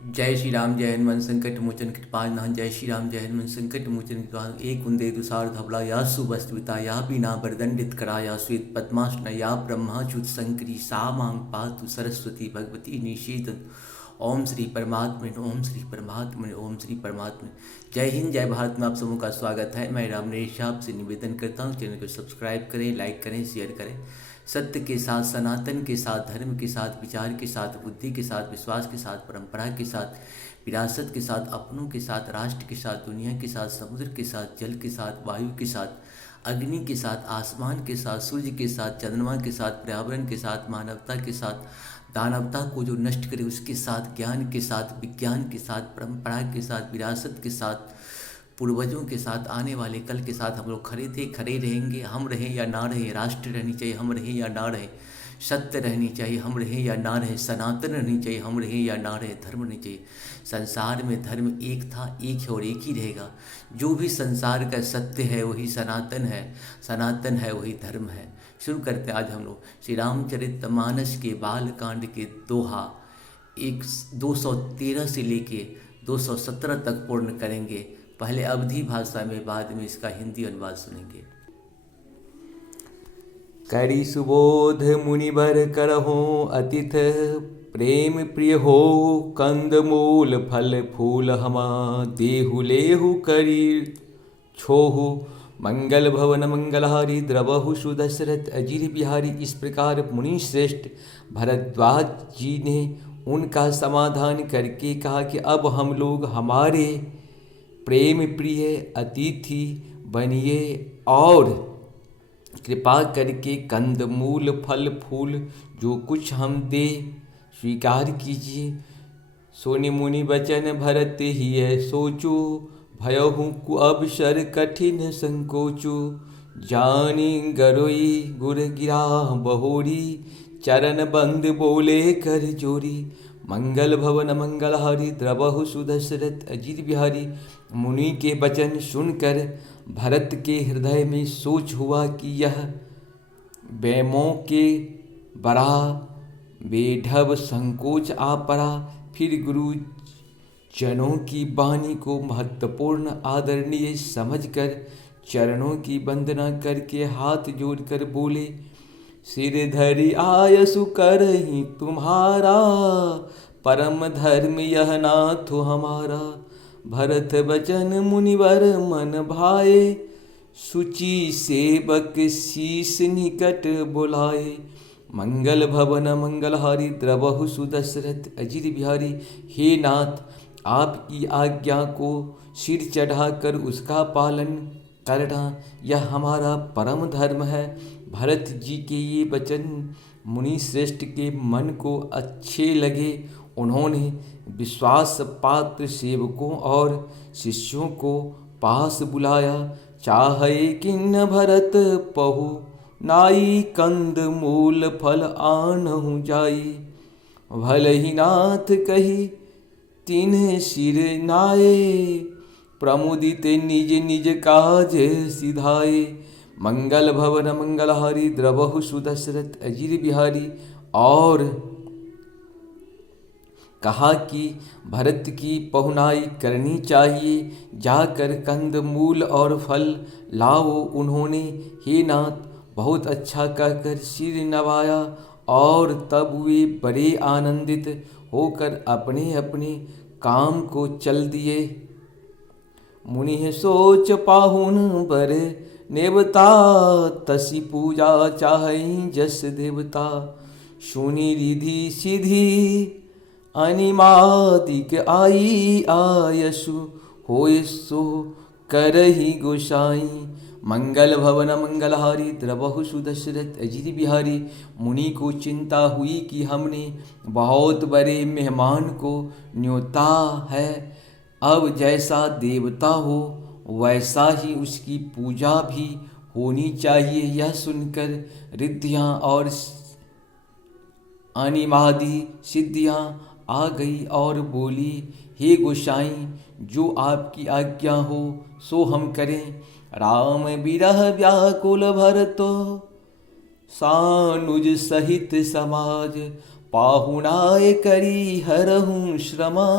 जय श्री राम जय हनुमान संकट मोचन कृपाल जय श्री राम जय हनुमान संकट मोचन कृपाल एक कुंदे तुषार धवला या सुवस्त्विता या बिना बरदंडित करा या श्वेत पद्मासन या ब्रह्माच्युत शंकरी सा मांग पातु सरस्वती भगवती निषेधन। ओम श्री परमात्मने ओम श्री परमात्मने ओम श्री परमात्मने। जय हिंद जय भारत में आप सबों का स्वागत है। मैं राम नरेश आपसे निवेदन करता हूँ चैनल को सब्सक्राइब करें, लाइक करें, शेयर करें। सत्य के साथ, सनातन के साथ, धर्म के साथ, विचार के साथ, बुद्धि के साथ, विश्वास के साथ, परंपरा के साथ, विरासत के साथ, अपनों के साथ, राष्ट्र के साथ, दुनिया के साथ, समुद्र के साथ, जल के साथ, वायु के साथ, अग्नि के साथ, आसमान के साथ, सूर्य के साथ, चंद्रमा के साथ, पर्यावरण के साथ, मानवता के साथ, दानवता को जो नष्ट करे उसके साथ, ज्ञान के साथ, विज्ञान के साथ, परंपरा के साथ, विरासत के साथ, पूर्वजों के साथ, आने वाले कल के साथ हम लोग खड़े थे, खड़े रहेंगे। हम रहें या ना रहें, राष्ट्र रहनी चाहिए, हम रहें या ना रहें, सत्य रहनी चाहिए, हम रहें या ना रहें, सनातन रहनी चाहिए, हम रहें या ना रहें, धर्म रहनी चाहिए। संसार में धर्म एक था, एक है और एक ही रहेगा। जो भी संसार का सत्य है वही सनातन है, सनातन है वही धर्म है। शुरू करते आज हम लोग श्री रामचरितमानस के बालकांड के दोहा 213 से लेके 217 तक पूर्ण करेंगे। पहले अवधी भाषा में, बाद में इसका हिंदी अनुवाद सुनेंगे। करी सुबोध मुनिवर करहो अतिथ, प्रेम प्रिय हो कंद मूल फल फूल हमा, देहु लेहु करी छोहु मंगल भवन मंगलहारी, द्रवहु सुदशरथ अजीर बिहारी। इस प्रकार मुनि श्रेष्ठ भरद्वाज जी ने उनका समाधान करके कहा कि अब हम लोग हमारे प्रेम प्रिय अतिथि बनिए और कृपा करके कंद मूल फल फूल जो कुछ हम दे स्वीकार कीजिए। सोनि मुनि बचन भरत ही है सोचो, भयहु कुअवसर कठिन संकोचो, जानी गरोई गुर गिरा बहोरी, चरण बंद बोले कर जोरी। मंगल भवन मंगलहारी, द्रवहु सुदशरथ अजीर बिहारी। मुनि के वचन सुनकर भरत के हृदय में सोच हुआ कि यह बैमों के बड़ा बेढब संकोच आ पड़ा। फिर गुरु जनों की वाणी को महत्वपूर्ण आदरणीय समझकर चरणों की वंदना करके हाथ जोड़कर बोले, सिर धरि आयसु करहि तुम्हारा, परम धर्म यह नाथ हमारा। भरत बचन मुनिवर मन भाए, सुचि सेवक शीस निकट बुलाए। मंगल भवन मंगलहारी, द्रवहु सुदशरथ अजीर बिहारी। हे नाथ, आपकी आज्ञा को सिर चढ़ाकर उसका पालन करना यह हमारा परम धर्म है। भरत जी के ये वचन मुनि श्रेष्ठ के मन को अच्छे लगे। उन्होंने विश्वास पात्र सेवकों और शिष्यों को पास बुलाया। चाहे किन्न भरत पहु नाई, कंद मूल फल आनहु जाई। भल ही नाथ कही तिन्ह सिर नाये, प्रमुदित निज निज काज सिधाए। मंगल भवन मंगलहारी, द्रवहु सुदशरथ अजीर बिहारी। और कहा कि भरत की पहुनाई करनी चाहिए, जाकर कंद मूल और फल लाओ। उन्होंने हे नाथ बहुत अच्छा कहकर सिर नवाया और तब वे बड़े आनंदित होकर अपने अपने काम को चल दिए। मुनि सोच पाहुन बर नेवता, तसी पूजा चाहई जस देवता। सुनि रिधि सिधि अनिमादिक आई, आयसु होय सो करहि गोसाई। मंगल भवन मंगलहारी, द्रवहु सुदशरथ अजीर बिहारी। मुनि को चिंता हुई कि हमने बहुत बड़े मेहमान को न्योता है, अब जैसा देवता हो वैसा ही उसकी पूजा भी होनी चाहिए। यह सुनकर रिद्धियाँ और अनिमादि सिद्धियाँ आ गई और बोली, हे गोसाई, जो आपकी आज्ञा हो सो हम करें। राम बिरह व्याकुल भरतो, सानुज सहित समाज, पाहुनाय करी हरहूँ श्रमा,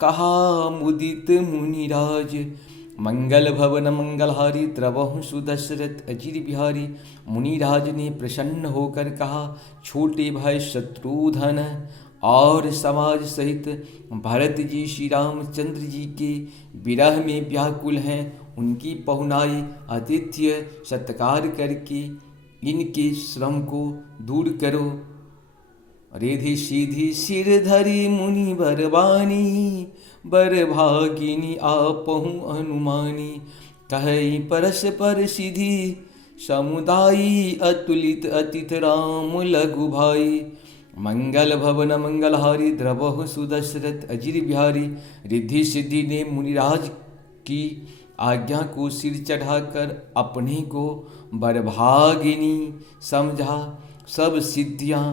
कहा मुदित मुनिराज। मंगल भवन मंगलहारी द्रवहु सुदशरथ अजिर बिहारी। मुनिराज ने प्रसन्न होकर कहा, छोटे भाई शत्रुघ्न और समाज सहित भरत जी श्री रामचंद्र जी के विरह में व्याकुल हैं। उनकी पहुनाई आतिथ्य सत्कार करके इनके श्रम को दूर करो। रिधि सीधी सिर धरी मुनि बरबानी, बर भागिनी आपहु अनुमानी। कहि परस्पर सिद्धि समुदायी, अतुलित अतिथ राम लघु भाई। मंगल भवन मंगलहारी द्रवहु सुदशरथ अजिर बिहारी। रिद्धि सिद्धि ने मुनिराज की आज्ञा को सिर चढ़ाकर अपने को बरभागिनी समझा। सब सिद्धियां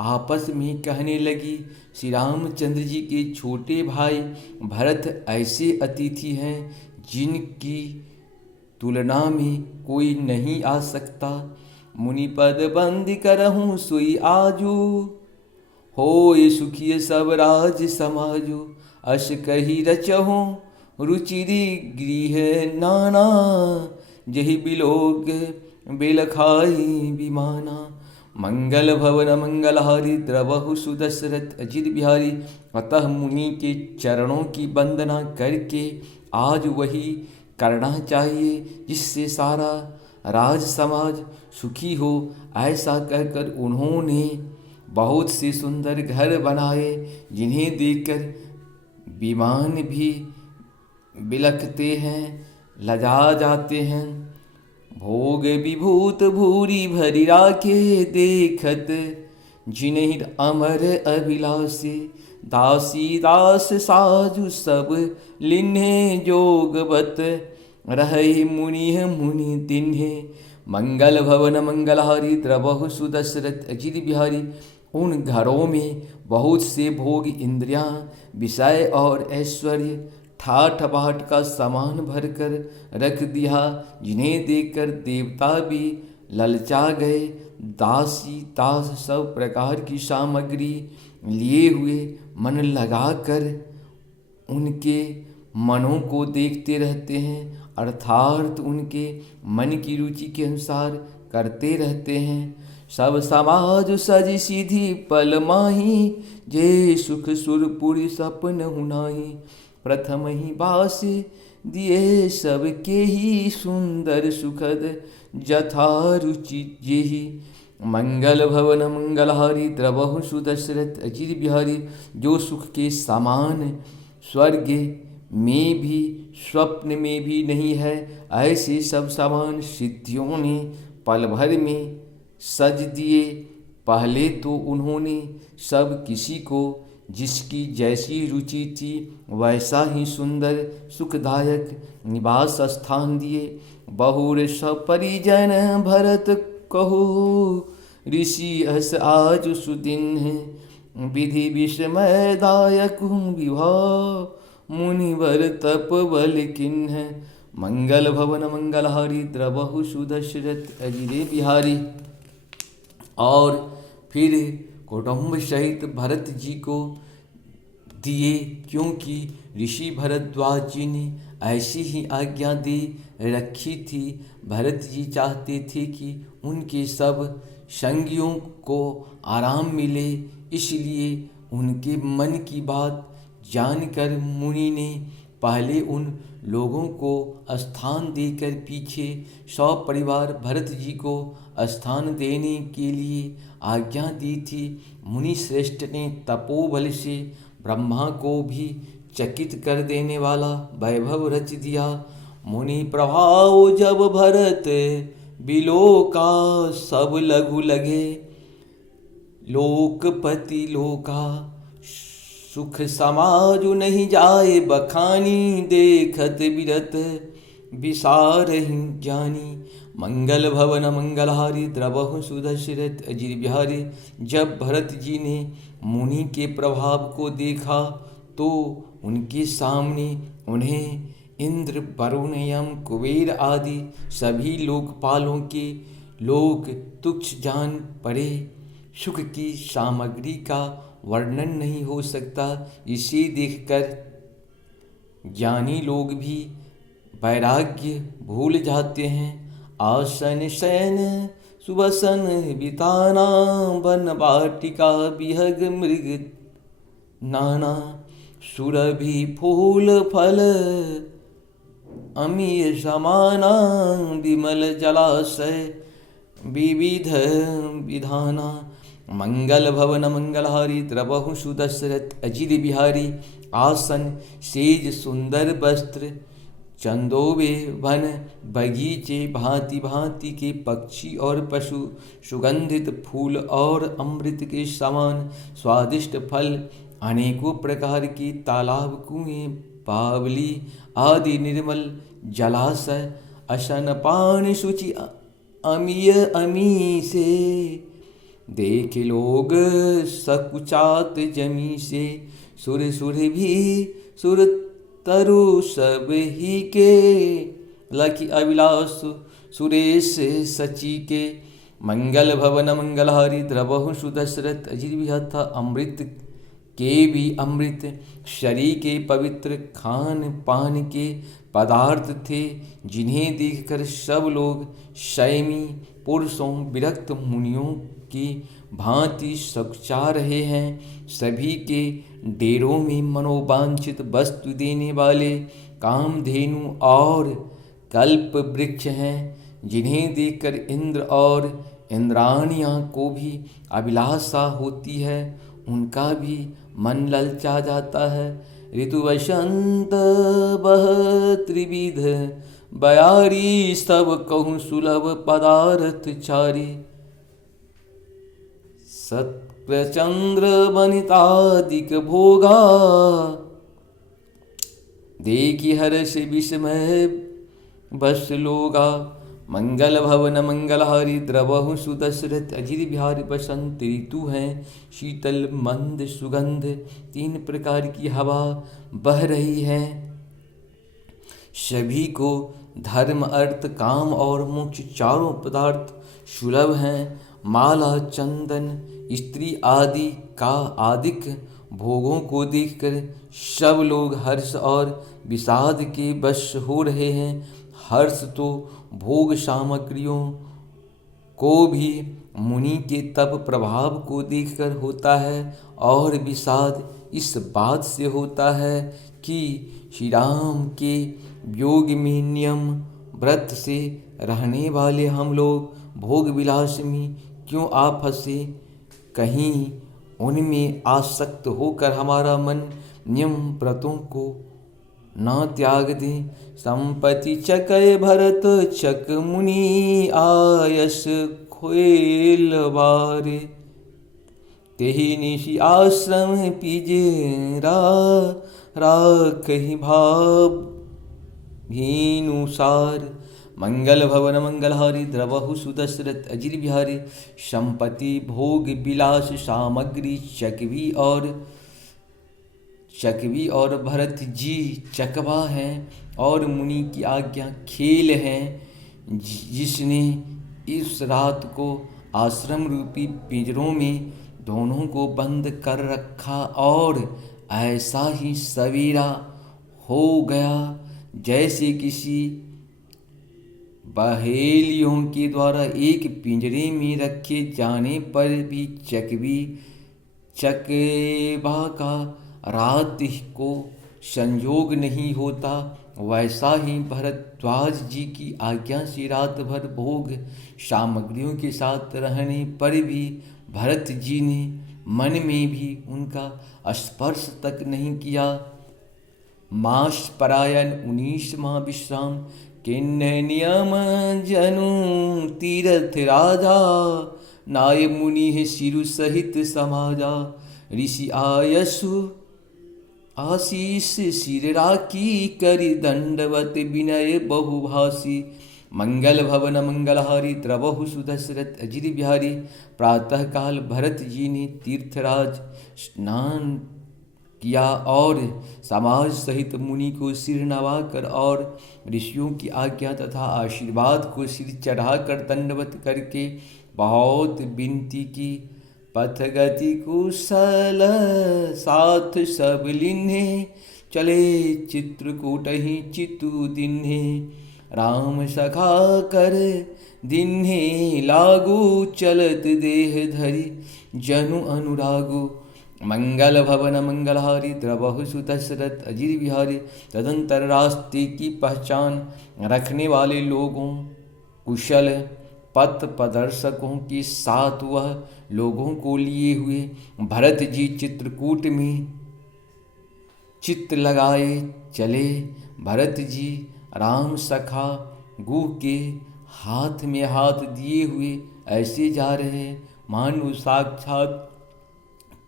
आपस में कहने लगी, श्री रामचंद्र जी के छोटे भाई भरत ऐसे अतिथि हैं जिनकी तुलना में कोई नहीं आ सकता। मुनिपद बंद करहूँ सोई आजू, होय सुखिय सब राज समाजो। अस कही रचहूँ रुचिरी गृह नाना, जहि बिलोक बेलखाई विमाना। मंगल भवन मंगलहारी द्रवहु सुदशरथ अजिर बिहारी। अतः मुनि के चरणों की वंदना करके आज वही करना चाहिए जिससे सारा राज समाज सुखी हो। ऐसा कहकर उन्होंने बहुत से सुंदर घर बनाए, जिन्हें देखकर विमान भी बिलखते हैं, लजा जाते हैं। भोग विभूत भूरी भरी राखे, देखत जिन्हीं अमर अभिलाषे। दासी दास साजु सब लिन्हे, जोगवत रहे मुनि मुनि तिन्हे। मंगल भवन मंगलहारी द्रवहु सुदशरथ अजिर बिहारी। उन घरों में बहुत से भोग, इंद्रियां, विषय और ऐश्वर्य, ठाठ बाट का सामान भरकर रख दिया, जिन्हें देखकर देवता भी ललचा गए। दासी दास सब प्रकार की सामग्री लिए हुए मन लगाकर उनके मनों को देखते रहते हैं, अर्थात उनके मन की रुचि के अनुसार करते रहते हैं। सब समाज सज सीधी पल माही, जे सुख सुरपुरी सपन हुनाही। प्रथम ही बास दिए सबके ही, सुंदर सुखद जथा रुचि जेहि। मंगल भवन मंगलहारी द्रवहु सुदशरथ अजिर बिहारी। जो सुख के समान स्वर्ग में भी स्वप्न में भी नहीं है, ऐसे सब समान सिद्धियों ने पल भर में सज दिए। पहले तो उन्होंने सब किसी को जिसकी जैसी रुचि थी वैसा ही सुंदर सुखदायक निवास स्थान दिए। बहुर सपरिजन भरत कहो, ऋषि अस आज सुदिन है। विधि विस्मयदायक विवाह, मुनिवर तप बल किन्ह। मंगल भवन मंगलहारी द्रवहु सुदशरथ अजिर बिहारी। और फिर कुटुंब सहित भरत जी को दिए, क्योंकि ऋषि भरद्वाज जी ने ऐसी ही आज्ञा दे रखी थी। भरत जी चाहते थे कि उनके सब संगियों को आराम मिले, इसलिए उनके मन की बात जानकर मुनि ने पहले उन लोगों को स्थान देकर पीछे 100 परिवार भरत जी को स्थान देने के लिए आज्ञा दी थी। मुनि श्रेष्ठ ने तपोबल से ब्रह्मा को भी चकित कर देने वाला वैभव रच दिया। मुनि प्रभाव जब भरत बिलोका, सब लघु लगे लोकपति लोका। सुख समाज नहीं जाए बखानी, देखत बिरत विसारहि ज्ञानी। मंगल भवन मंगलहारी द्रवहु सुदशरथ अजिर बिहारी। जब भरत जी ने मुनि के प्रभाव को देखा तो उनके सामने उन्हें इंद्र, वरुण, यम, कुबेर आदि सभी लोकपालों के लोग तुच्छ जान पड़े। सुख की सामग्री का वर्णन नहीं हो सकता। इसे देखकर ज्ञानी लोग भी वैराग्य भूल जाते हैं। आसन शयन सुबसन बिताना, वन वाटिका विहग मृग नाना, सुरभि फूल फल अमीय समाना, विमल जलाशय विविध विधाना। मंगल भवन मंगलहारी, द्रवहु सुदशरथ अजिर बिहारी। आसन सेज सुंदर वस्त्र, चंदोबे वन बगीचे, भांति भांति के पक्षी और पशु, सुगंधित फूल और अमृत के समान स्वादिष्ट फल, अनेकों प्रकार की तालाब, कुएं, बावली आदि निर्मल जलाशय, अशन पान शुचि अमीय अमी से, देख लोग सकुचात जमी से। सुर सुर भी सुर तरु सब ही के, लखी अभिलाष सुरेश सची के। मंगल भवन मंगलहारी, द्रवहु सुदशरथ अजिर बिहथा। अमृत के भी अमृत, शरीर के पवित्र खान पान के पदार्थ थे, जिन्हें देखकर सब लोग शैमी पुरुषों विरक्त मुनियों की भांति सकुचा रहे हैं। सभी के डेरों में मनोवांछित वस्तु देने वाले कामधेनु और कल्प वृक्ष हैं, जिन्हें देखकर इंद्र और इंद्राणियाँ को भी अभिलाषा होती है, उनका भी मन ललचा जाता है। ऋतु वसंत बह त्रिविध बयारी, सब कहूँ सुलभ पदार्थ चारी। सत्प्रचंद्र वनितादिक भोगा, देखी हर्ष विस्मय बस लोगा। मंगल भवन मंगलहारी, द्रवहु सुदशरथ अजिर बिहारी। बसंत ऋतु हैं, शीतल मंद सुगंध, 3 प्रकार की हवा बह रही है। सभी को धर्म अर्थ काम और मोक्ष चारों पदार्थ सुलभ हैं। माला चंदन स्त्री आदि का आदिक भोगों को देखकर सब लोग हर्ष और विषाद के वश हो रहे हैं। हर्ष तो भोग सामग्रियों को भी मुनि के तप प्रभाव को देखकर होता है, और विषाद इस बात से होता है कि श्री राम के योग में नियम व्रत से रहने वाले हम लोग भोग विलास में क्यों आ फंसे। कहीं उनमें आसक्त होकर हमारा मन नियम व्रतों को न त्याग दे। संपत्ति चकय भरत चक मुनि, आयस खोल बारे, तेहि निशि आश्रम पिजेरा, राखहि भाव भीनुसार। मंगल भवन मंगलहारी, द्रवहु सुदशरथ अजिर बिहारी। संपत्ति भोग विलास सामग्री चकवी और भरत जी चकवा हैं, और मुनि की आज्ञा खेल हैं। जिसने इस रात को आश्रम रूपी पिंजरों में दोनों को बंद कर रखा, और ऐसा ही सवेरा हो गया जैसे किसी बहेलियों के द्वारा एक पिंजरे में रखे जाने पर भी चकेबा का रात को संयोग नहीं होता, वैसा ही भरद्वाज जी की आज्ञा से रात भर भोग सामग्रियों के साथ रहने पर भी भरत जी ने मन में भी उनका स्पर्श तक नहीं किया। मास परायण 19 माह विश्राम, किन्न नियम जनु तीर्थ राजा, नाय मुनि सिरु सहित समाजा। ऋषि आयसु आशीष सिर राखी, करि दंडवत विनय बहुभाषी। मंगल भवन मंगलहारी, द्रवहु सुदशरथ अजिर बिहारी। प्रातः काल भरत जी ने तीर्थराज स्नान किया और समाज सहित मुनि को सिर नवाकर और ऋषियों की आज्ञा तथा आशीर्वाद को सिर चढ़ाकर दंडवत करके बहुत विनती की। पथ गति कुशल साथ सब लिन्हे, चले चित्रकूट ही चितु दिन्हे। राम सखा कर दिन्हे लागू, चलत देह धरि जनु अनुरागु। मंगल भवन मंगलहारी, द्रवहु सुत दशरथ अजिर बिहारी। तदंतर रास्ते की पहचान रखने वाले लोगों, कुशल पथ प्रदर्शकों के साथ वह लोगों को लिए हुए भरत जी चित्रकूट में चित्त लगाए चले। भरत जी राम सखा गुह के हाथ में हाथ दिए हुए ऐसे जा रहे हैं मानो साक्षात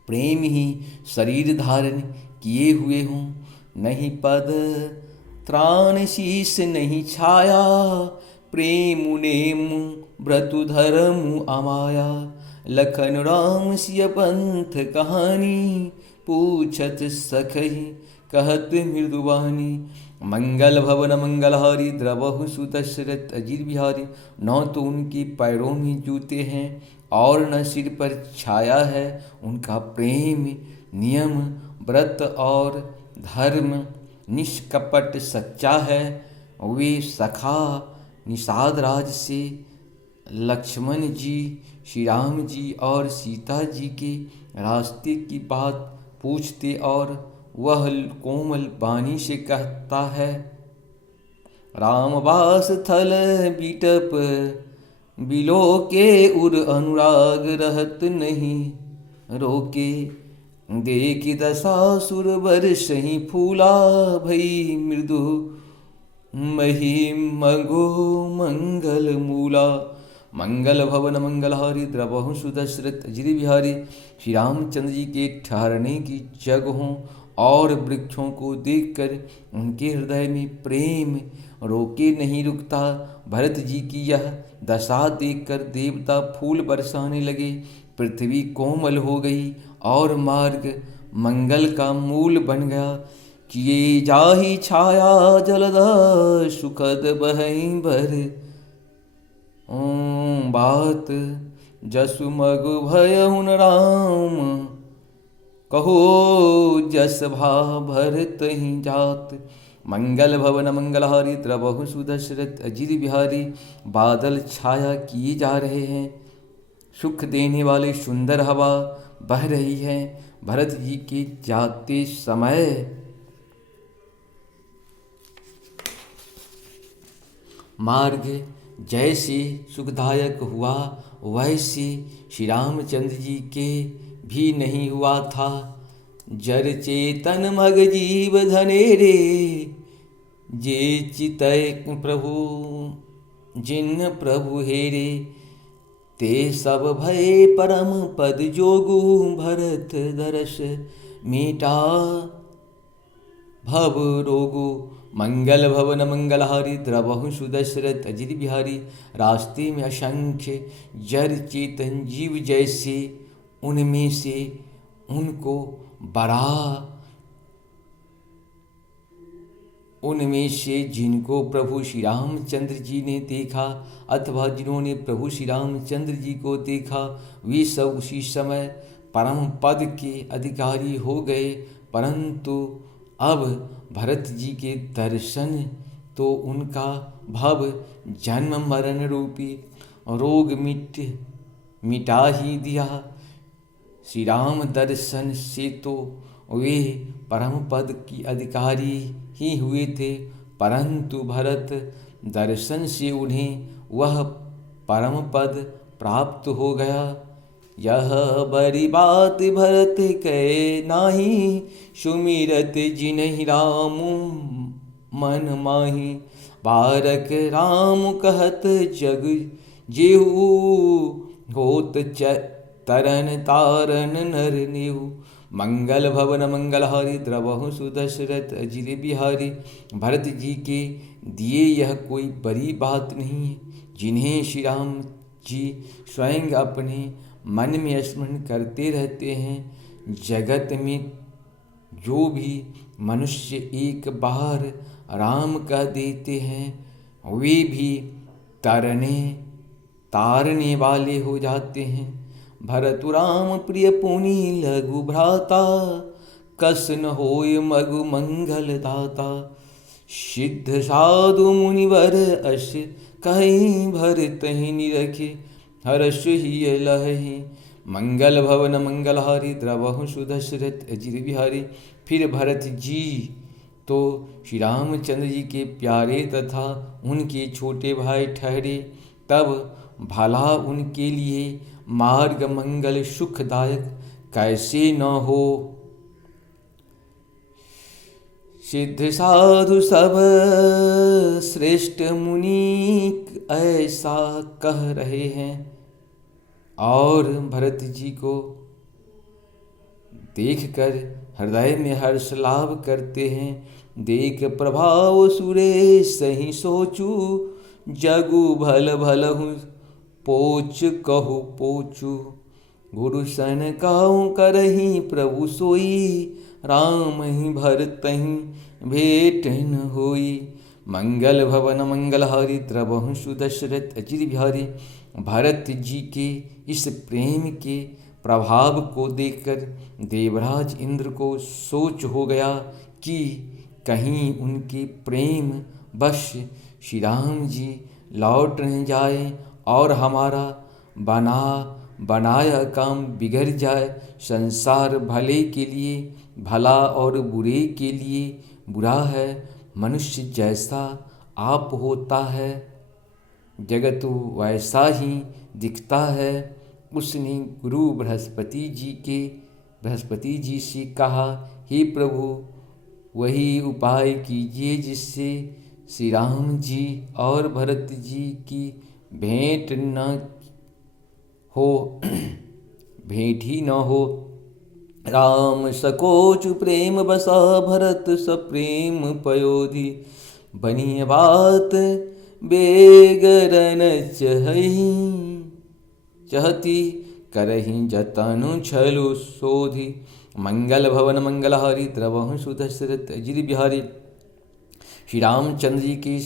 प्रेम ही शरीर धारण किए हुए हों। नहीं पद त्राण शीश नहीं छाया, प्रेम नेम व्रतु धर्म अमाया। लखन राम सिय पंथ कहानी, पूछत सखहि कहत मृदुवानी। मंगल भवन मंगलहारी, द्रवहु सुत दशरथ अजिर बिहारी। न तो उनके पैरों में जूते हैं और न सिर पर छाया है। उनका प्रेम नियम व्रत और धर्म निष्कपट सच्चा है। वे सखा निषाद राज से लक्ष्मण जी, श्री राम जी और सीता जी के रास्ते की बात पूछते और वह कोमल वाणी से कहता है, रामवास थल बिटप बिलो के उर अनुराग रहत नहीं रोके। देख दशा सुर वर्ष ही फूला, भई मृदु मही मगो मंगल मूला। मंगल भवन मंगलहारी, द्रवहु सुत दशरथ अजिर बिहारी। श्री रामचंद्र जी के ठहरने की जगहों और वृक्षों को देखकर उनके हृदय में प्रेम रोके नहीं रुकता। भरत जी की यह दशा देखकर देवता फूल बरसाने लगे। पृथ्वी कोमल हो गई और मार्ग मंगल का मूल बन गया। किए जाहि छाया जलद, सुखद बहई भर बात। जसु मग भयहुन राम, कहो जस भा भरत ही जात। मंगल भवन मंगलहारी, द्रवहु सुत दशरथ अजिर बिहारी। बादल छाया किए जा रहे हैं, सुख देने वाली सुंदर हवा बह रही है। भरत जी के जाते समय मार्ग जैसे सुखदायक हुआ वैसे श्री रामचंद्र जी के भी नहीं हुआ था। जर चेतन मग जीव धनेरे, जे चितय प्रभु जिन प्रभु हेरे। ते सब भय परम पद जोगु, भरत दरस मीटा भव रोगु। मंगल भवन मंगलहारी, द्रवहु सुत दशरथ अजिर बिहारी। रास्ते में असंख्य जर चेतन जीव जैसे, उनमें से उनको बड़ा, उनमें से जिनको प्रभु श्री रामचंद्र जी ने देखा अथवा जिन्होंने प्रभु श्री रामचंद्र जी को देखा, वे सब उसी समय परम पद के अधिकारी हो गए। परंतु अब भरत जी के दर्शन तो उनका भव जन्म मरण रूपी रोग मिटा ही दिया। श्री राम दर्शन से तो वे परम पद की अधिकारी ही हुए थे, परंतु भरत दर्शन से उन्हें वह परम पद प्राप्त हो गया। यह बड़ी बात भरत कहे नाही, सुमिरत जिन्हि राम मन माही। बारक राम कहत जग जेहू, होत तरन तारन नर नेहू। मंगल भवन मंगलहारी, द्रवहु सुत दशरथ अजिर बिहारी। भरत जी के दिए यह कोई बड़ी बात नहीं है, जिन्हें श्री राम जी स्वयं अपने मन में स्मरण करते रहते हैं। जगत में जो भी मनुष्य एक बार राम कह देते हैं, वे भी तारने वाले हो जाते हैं। भरतु राम प्रिय पुनि लघु भ्राता, कस न होय मगु मंगल दाता। सिद्ध साधु मुनिवर अस कहीं, भरतहि निरखे हर्ष ही लहहि। मंगल भवन मंगलहारी, द्रवहु सुदशरथ अजिर बिहारी। फिर भरत जी तो श्री रामचंद्र जी के प्यारे तथा उनके छोटे भाई ठहरे। तब भला उनके लिए मार्ग मंगल सुखदायक कैसे न हो। सिद्ध साधु सब श्रेष्ठ मुनि ऐसा कह रहे हैं, और भरत जी को देखकर हृदय में हर्ष लाभ करते हैं। देख प्रभाव सुरेश सही सोचू, जगु भल भलहु पोच कहु पोचू। गुरु सन काहू करही प्रभु सोई, राम ही भरतहि भेट न होई। मंगल भवन मंगलहारी, द्रवहु सुदशरथ अजिर बिहारी। भरत जी के इस प्रेम के प्रभाव को देखकर देवराज इंद्र को सोच हो गया कि कहीं उनके प्रेम वश श्री राम जी लौट न जाए और हमारा बनाया काम बिगड़ जाए। संसार भले के लिए भला और बुरे के लिए बुरा है। मनुष्य जैसा आप होता है, जगत वैसा ही दिखता है। उसने गुरु बृहस्पति जी से कहा, हे प्रभु वही उपाय कीजिए जिससे श्री राम जी और भरत जी की भेंट ही न हो। राम सकोच प्रेम बसा, भरत सप्रेम पयोधि। बनिय बात बेगरन चहती, करही जतनु छलु सोधि। मंगल भवन मंगलहारी, द्रवहु सुदशरथ अजिर बिहारी। श्री रामचंद्र जी के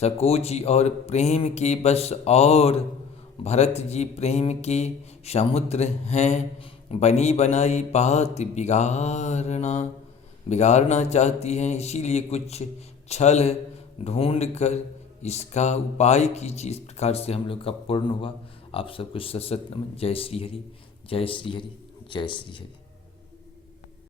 सकोची और प्रेम के बस, और भरत जी प्रेम के समुद्र हैं। बनी बनाई बात बिगाड़ना चाहती हैं, इसीलिए कुछ छल ढूंढ कर इसका उपाय कीजिए। इस प्रकार से हम लोग का पूर्ण हुआ। आप सबको सत नमन। जय श्री हरि, जय श्री हरि, जय श्री हरि।